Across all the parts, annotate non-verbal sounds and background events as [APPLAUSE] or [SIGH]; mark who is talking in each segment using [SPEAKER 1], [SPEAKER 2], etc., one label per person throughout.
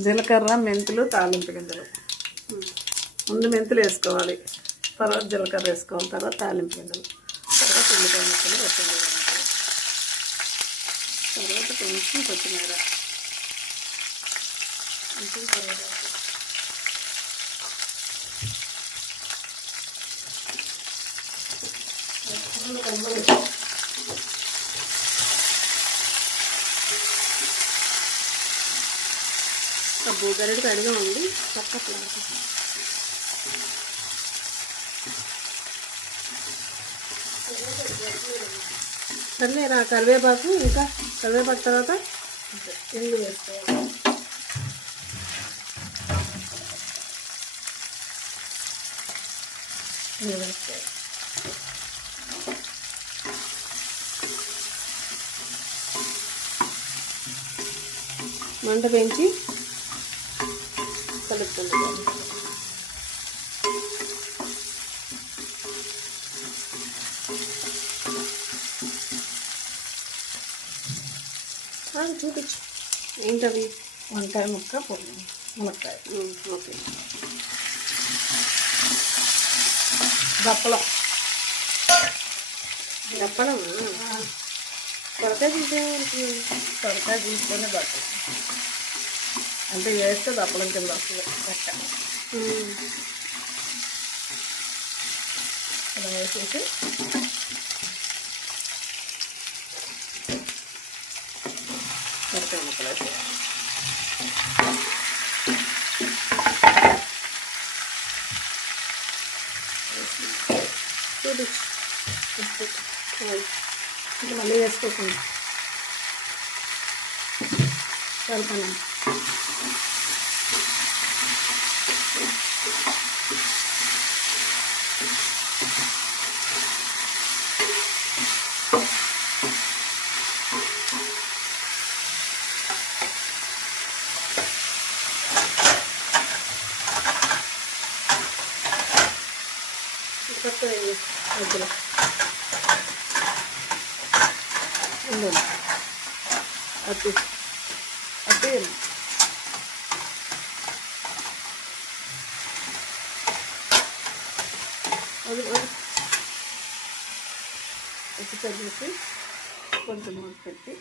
[SPEAKER 1] జీలకర్ర మెంతులు తాలింపు గింజలు. ముందు మెంతులు వేసుకోవాలి. తర్వాత జీలకర్ర వేసుకోవాలి. తర్వాత తాలింపు గింజలు. తర్వాత ఉల్లిపాయ ముక్కలు కొత్తిమీర తర్వాత కొంచెం కొత్తిమీర. కొంచెం కరివేపాకు
[SPEAKER 2] అబ్బో గరడు కడిగా ఉంది చక్కట్లా సర్లేరా కరివేపాకు ఇంకా కరివేపాకు తర్వాత
[SPEAKER 1] ఎండు వేసుకోవాలి.
[SPEAKER 2] మంట పెంచి కలుపుతుంది చూపించు ఏంటవి
[SPEAKER 1] వంకాయ ముక్క పొడి మునక్కాయ.
[SPEAKER 2] ఓకే.
[SPEAKER 1] దప్పలం. తొరకాయ తీసుకొని బట్టలు అంటే వేస్తే దప్పలం కింద వస్తుంది లెక్క
[SPEAKER 2] ఉమ్,
[SPEAKER 1] ఇలా వేసేసి తొరకాయ ముక్కలు వేసేయాలి
[SPEAKER 2] చూపించు అది.
[SPEAKER 1] ఇది మళ్ళీ వేసుకోకుండా కలుపుకున్నాం
[SPEAKER 2] పక్క వేయి.
[SPEAKER 1] మధ్యలో ఉండండి అట్టి అట్టి అది చదివేసి కొంచెం మూత పెట్టి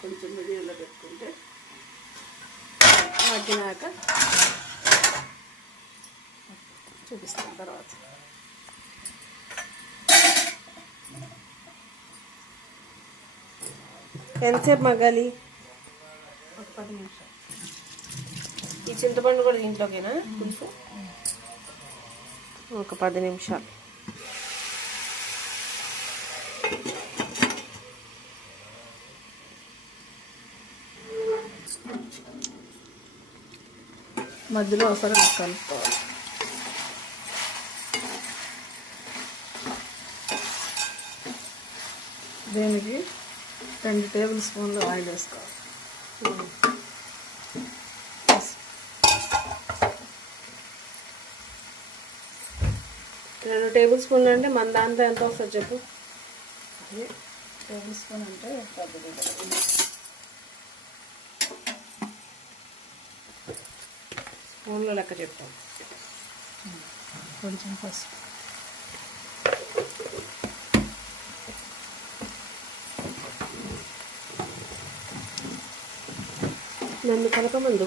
[SPEAKER 1] కొంచెం మీడియంలో పెట్టుకుంటే మగ్గినాక చూపిస్తాను తర్వాత.
[SPEAKER 2] ఎంతసేపు మగ్గాలి?
[SPEAKER 1] ఒక పది నిమిషాలు.
[SPEAKER 2] ఈ చింతపండు కూడా దీంట్లోకేనా? పులుసు ఒక పది నిమిషాలు.
[SPEAKER 1] మధ్యలో ఒకసారి కలుపుకోవాలి. దీనికి రెండు టేబుల్ స్పూన్లు ఆయిల్ వేసుకోవాలి.
[SPEAKER 2] రెండు టేబుల్ స్పూన్లు అంటే మన దాంట్లో ఎంత వస్తుంది చెప్పు?
[SPEAKER 1] టేబుల్ స్పూన్ అంటే పెద్దది
[SPEAKER 2] స్పూన్లో లెక్క చెప్తాం.
[SPEAKER 1] కొంచెం పసుపు.
[SPEAKER 2] నన్ను కలపమందు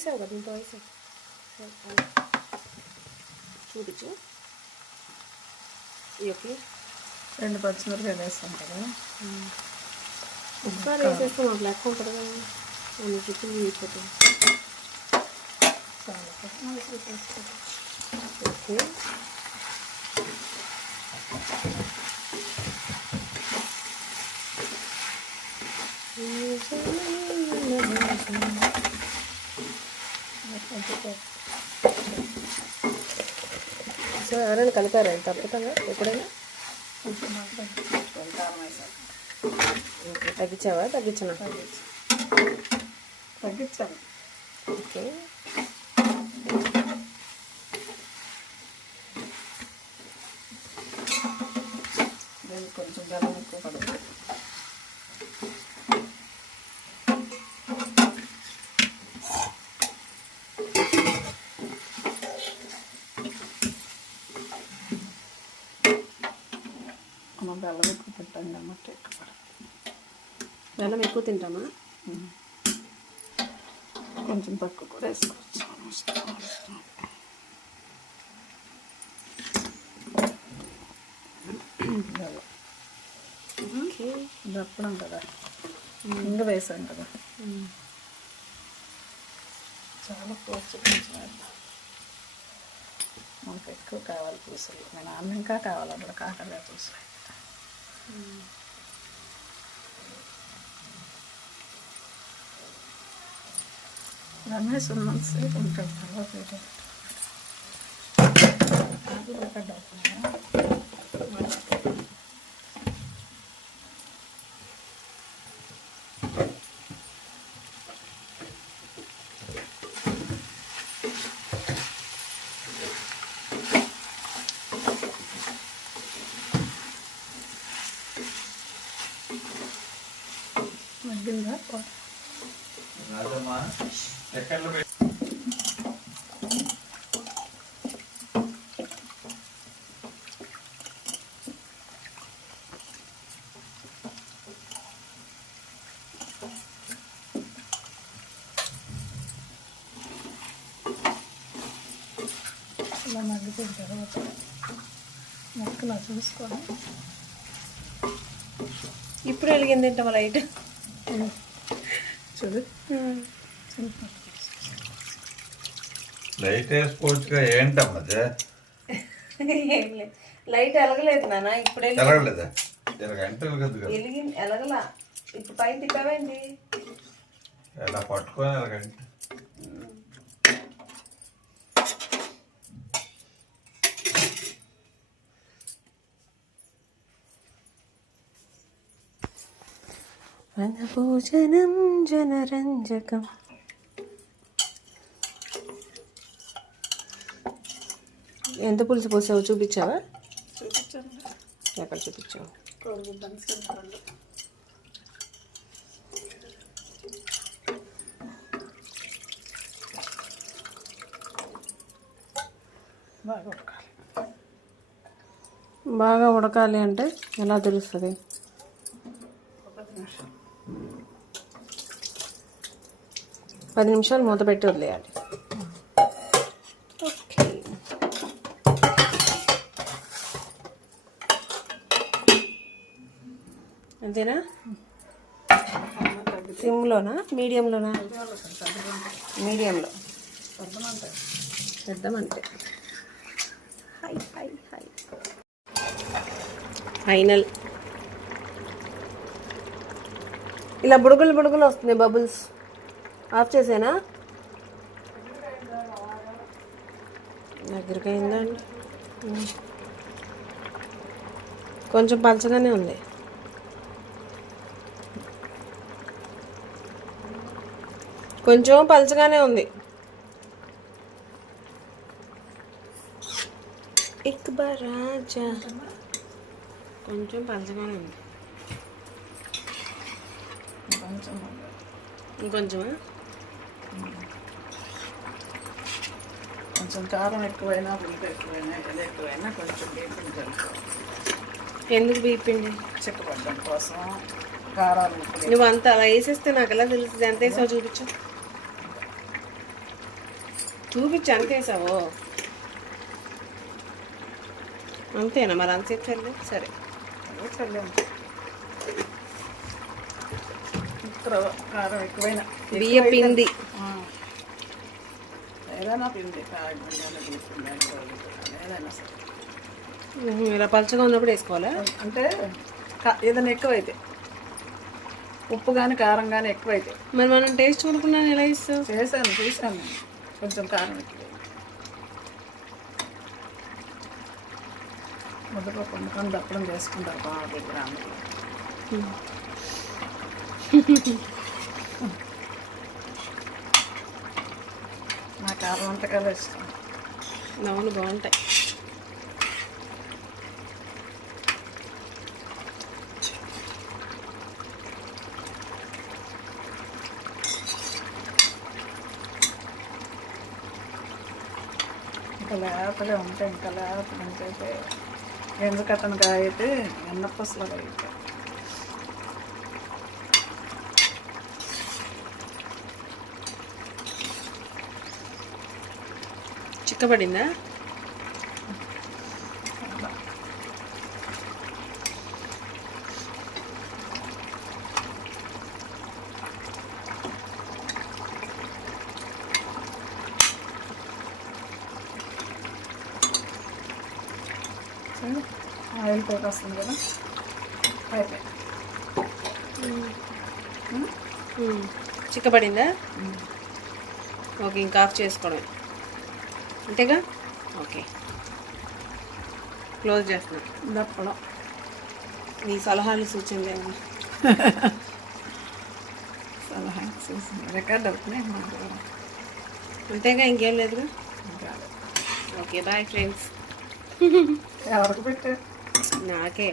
[SPEAKER 2] తీసావు కదా ఇంకో వయసు చూపించు. ఓకే
[SPEAKER 1] రెండు పచ్చిమిరపకాయలు వేస్తాం కదా.
[SPEAKER 2] ఒకసారి వేసేస్తే మాకు లెక్క ఉంటుంది కదా. నేను చెప్పింది అయిపోతుంది
[SPEAKER 1] చాలా పచ్చిమిరపకాయలు వేసుకోవాలి.
[SPEAKER 2] సో ఎవరైనా కలిపారా? తప్పుతుందా ఎప్పుడైనా తగ్గించావా? తగ్గించనా?
[SPEAKER 1] తగ్గించాను.
[SPEAKER 2] ఓకే.
[SPEAKER 1] దీనికి కొంచెం బెల్లం ఎక్కువ పడుతుంది మనం బెల్లం ఎక్కువ పెట్టాం కాబట్టి ఎక్కువ
[SPEAKER 2] బెల్లం ఎక్కువ తింటామా
[SPEAKER 1] కొంచెం తక్కువ కూడా వేసుకోవచ్చు దప్పడం కదా. ఇంకా వేసాం కదా. చాలా కొంచెం వేద్దాం. మనకు ఎక్కువ కావాలి పూసలు. నేను అన్న ఇంకా కావాలి అప్పుడు కాకరకాయ పూసలు. రమేష్ ఉన్నంతసేపు ఉంటాడు తర్వాత ఏదో ఒకటి. అది ఉడకడ్డ అవుతుందా? మగ్గిపోయిన తర్వాత మొక్కలా చూసుకొని.
[SPEAKER 2] ఇప్పుడు వెలిగింది ఏంటమ్మా లైట్?
[SPEAKER 1] చూడు.
[SPEAKER 3] లైట్ వేసుకోవచ్చుగా ఏంటమ్మది
[SPEAKER 2] లైట్ ఎలగలేదు నాన్న ఇప్పుడు వెలిగి ఎలగలా ఇప్పుడు పైన తిప్పావేంటి?
[SPEAKER 3] ఇలా పట్టుకొని ఇలా
[SPEAKER 2] వనభోజనం జనరంజకం ఎంత పులుసు పోసావు చూపించావా ఎక్కడ చూపించావు
[SPEAKER 1] బాగా ఉడకాలి
[SPEAKER 2] అంటే ఎలా తెలుస్తుంది
[SPEAKER 1] ఒక పది నిమిషం
[SPEAKER 2] పది నిమిషాలు మూత పెట్టి వదిలేయాలి. ఓకే. అంతేనా? సిమ్లోనా? మీడియంలోనా? మీడియంలో.
[SPEAKER 1] పెద్దమంటే.
[SPEAKER 2] High high high. ఫైనల్. ఇలా బుడుగులు బుడుగులు వస్తుంది బబుల్స్. ఆఫ్ చేసేనా? దగ్గరికి అయిందండి కొంచెం పలచగానే ఉంది. కొంచెం పలచగానే ఉంది. ఇక్ రాజా. కొంచెం పలచగానే ఉంది.
[SPEAKER 1] కొంచెం
[SPEAKER 2] ఇంకొంచెమా?
[SPEAKER 1] కొంచెం కారం ఎక్కువైనా పులుపు ఎక్కువైనా ఏది ఎక్కువైనా కొంచెం వేపుని కలుపుకోవాలి
[SPEAKER 2] ఎందుకు బీపిండి
[SPEAKER 1] చిక్కపడ్డం కోసం కారాలు
[SPEAKER 2] నువ్వు అంత అలా వేసేస్తే నాకు ఎలా తెలుస్తుంది? ఎంత వేసావు చూపించు. చూపించు ఎంత వేసావో? అంతేనా? మరి అంత చల్లి? సరే.
[SPEAKER 1] చల్లాము కారం ఎక్కువైనా
[SPEAKER 2] బియ్య పిండి.
[SPEAKER 1] ఏదైనా పిండి
[SPEAKER 2] ఇలా పలచగా ఉన్నప్పుడు వేసుకోవాలా?
[SPEAKER 1] అంటే ఏదైనా ఎక్కువైతే. ఉప్పు కానీ కారం కానీ ఎక్కువైతే.
[SPEAKER 2] మరి మనం టేస్ట్ చూడకుండా ఎలా ఇస్తావు
[SPEAKER 1] చేశాను నేను. కొంచెం కారం ఎక్కువ. ముద్దపప్పు వండుకొని దప్పడం చేసుకుంటారు బాగా [LAUGHS] కారం వంటకాలు ఇష్టం.
[SPEAKER 2] అవును బాగుంటాయి.
[SPEAKER 1] ఇంకా లేతగా ఉంటాయి ఇంకా లేతగా ఉంటాయి ఎండు కట్టను కాయ అయితే ఎన్నప్పసలుగా అయిపోయి
[SPEAKER 2] చిక్కబడిందా
[SPEAKER 1] ఆయిల్ పోయి వస్తుంది కదా? అయిపోయి.
[SPEAKER 2] చిక్కబడిందా ఓకే ఇంకా ఆఫ్ చేసుకోవడమే. అంతేగా? ఓకే. క్లోజ్ చేస్తున్నా.
[SPEAKER 1] దప్పడం.
[SPEAKER 2] మీ సలహాలు సూచనలు ఏమన్నా? [LAUGHS]
[SPEAKER 1] సలహా చూసింది రికార్డ్ అవుతున్నాయి
[SPEAKER 2] అంతేగా ఇంకేం లేదుగా? Okay bye friends.
[SPEAKER 1] ఎవరికి పెట్టారు?
[SPEAKER 2] నాకే.